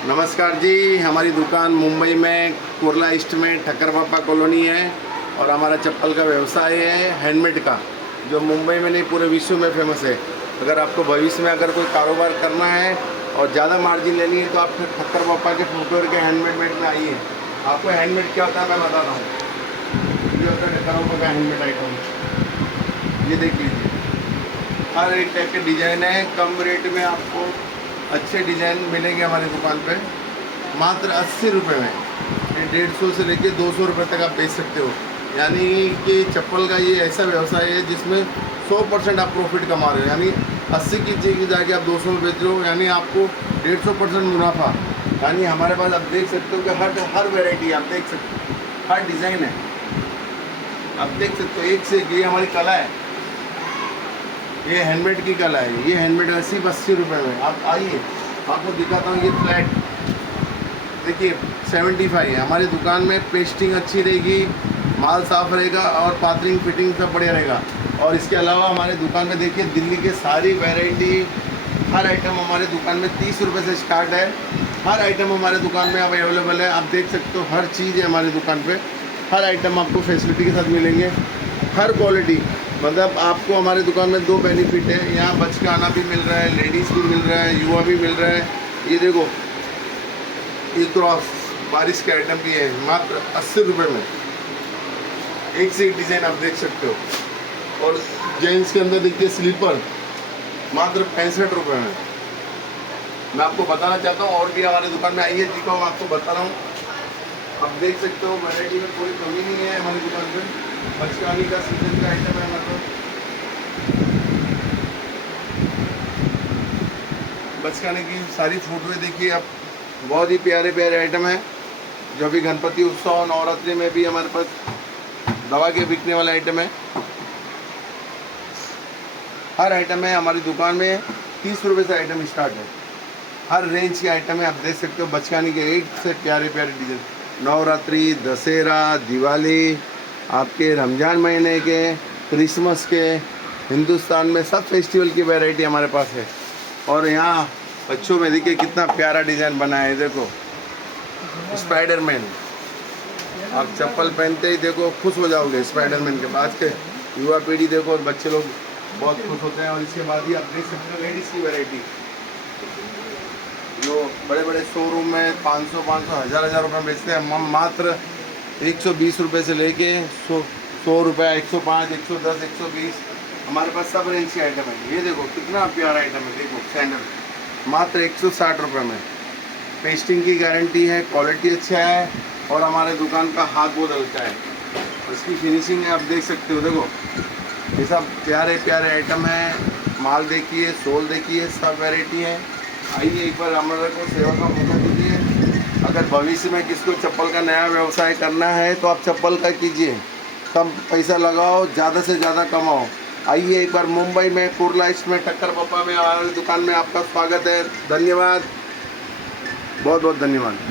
नमस्कार जी, हमारी दुकान मुंबई में कुर्ला ईस्ट में ठक्कर पापा कॉलोनी है और हमारा चप्पल का व्यवसाय है हैंडमेड का, जो मुंबई में नहीं पूरे विश्व में फेमस है। अगर आपको भविष्य में अगर कोई कारोबार करना है और ज़्यादा मार्जिन लेनी है तो आप ठक्कर पापा के फुटवेयर के हैंडमेड में आइए। आपको हैंडमेड क्या होता है मैं बताता हूँ। ये होता है ठक्कर पापा का हैंडमेड आइटम। ये देख लीजिए, हर एक टाइप के डिज़ाइन है। कम रेट में आपको अच्छे डिज़ाइन मिलेंगे हमारी दुकान पे, मात्र 80 रुपये में। ये 150 से लेके 200 रुपये तक आप बेच सकते हो। यानी कि चप्पल का ये ऐसा व्यवसाय है जिसमें 100% आप प्रॉफिट कमा रहे हो। यानी 80 की चीज़ जाके आप 200 में बेच रहे हो, यानी आपको 150% मुनाफा। यानी हमारे पास आप देख सकते हो कि हर वैरायटी आप देख सकते हो, हर डिज़ाइन है आप देख सकते हो। एक से एक ये हमारी कला है, ये हैंडमेड की कला है। ये हैंडमेड है सिर्फ 80 रुपये में। आप आइए, आपको दिखाता हूँ। ये फ्लैट देखिए 75 है। हमारी दुकान में पेस्टिंग अच्छी रहेगी, माल साफ रहेगा और पार्टिंग फिटिंग सब बढ़िया रहेगा। और इसके अलावा हमारे दुकान में देखिए दिल्ली के सारी वैरायटी, हर आइटम हमारे दुकान में 30 रुपये से स्टार्ट है। हर आइटम हमारे दुकान में अब अवेलेबल है। आप देख सकते हो हर चीज़ है हमारी दुकान पे। हर आइटम आपको फैसिलिटी के साथ मिलेंगे, हर क्वालिटी। मतलब आपको हमारे दुकान में 2 बेनिफिट है, यहाँ बच के आना भी मिल रहा है, लेडीज़ भी मिल रहा है, युवा भी मिल रहा है। ये देखो, ये क्रॉस बारिश के आइटम भी है, मात्र 80 रुपये में। एक से एक डिज़ाइन आप देख सकते हो। और जेंट्स के अंदर देखिए स्लीपर, मात्र 65 रुपये में। मैं आपको बताना चाहता हूँ और भी हमारे दुकान में आइए, दिखाओ, मैं आपको बता रहा हूँ। आप देख सकते हो वैरायटी में कोई कमी नहीं है हमारी दुकान पे। बचकानी का सीजन का आइटम है हमारे पास। बचकाने की सारी फोटोएं देखिए आप, बहुत ही प्यारे प्यारे आइटम है। जो भी गणपति उत्सव नवरात्रि में भी हमारे पास दवा के बिकने वाला आइटम है। हर आइटम है हमारी दुकान में 30 रुपये से आइटम स्टार्ट है। हर रेंज के आइटम है, आप देख सकते हो। बचकानी के एक से प्यारे प्यारे डिज़ाइन, नवरात्रि, दशहरा, दिवाली, आपके रमज़ान महीने के, क्रिसमस के, हिंदुस्तान में सब फेस्टिवल की वैरायटी हमारे पास है। और यहाँ बच्चों में देखिए कितना प्यारा डिज़ाइन बना है। देखो स्पाइडरमैन, आप चप्पल पहनते ही देखो खुश हो जाओगे स्पाइडरमैन के। बाद के युवा पीढ़ी देखो, बच्चे लोग बहुत खुश होते हैं। और इसके बाद ही आप देख सकते हो लेडीज़ की वैरायटी, जो बड़े बड़े शोरूम में 500 हज़ार रुपये बेचते हैं, हम मात्र 120 रुपये से लेके 100 रुपये, 105, 110, 120, हमारे पास सब रेंज के आइटम है। ये देखो कितना प्यारा आइटम है। देखो सैंडल मात्र 160 रुपये में। पेस्टिंग की गारंटी है, क्वालिटी अच्छा है और हमारे दुकान का हाथ बहुत हल्का है। उसकी फिनिशिंग है, आप देख सकते हो। देखो ये सब प्यारे प्यारे आइटम है। माल देखिए, सोल देखिए, सब वैरायटी है। आइए एक बार हमारे को सेवा का मौका दीजिए। अगर भविष्य में किसको चप्पल का नया व्यवसाय करना है तो आप चप्पल का कीजिए, कम पैसा लगाओ, ज़्यादा से ज़्यादा कमाओ। आइए एक बार मुंबई में कुर्ला ईस्ट में ठक्कर पापा में हमारी दुकान में आपका स्वागत है। धन्यवाद, बहुत बहुत धन्यवाद।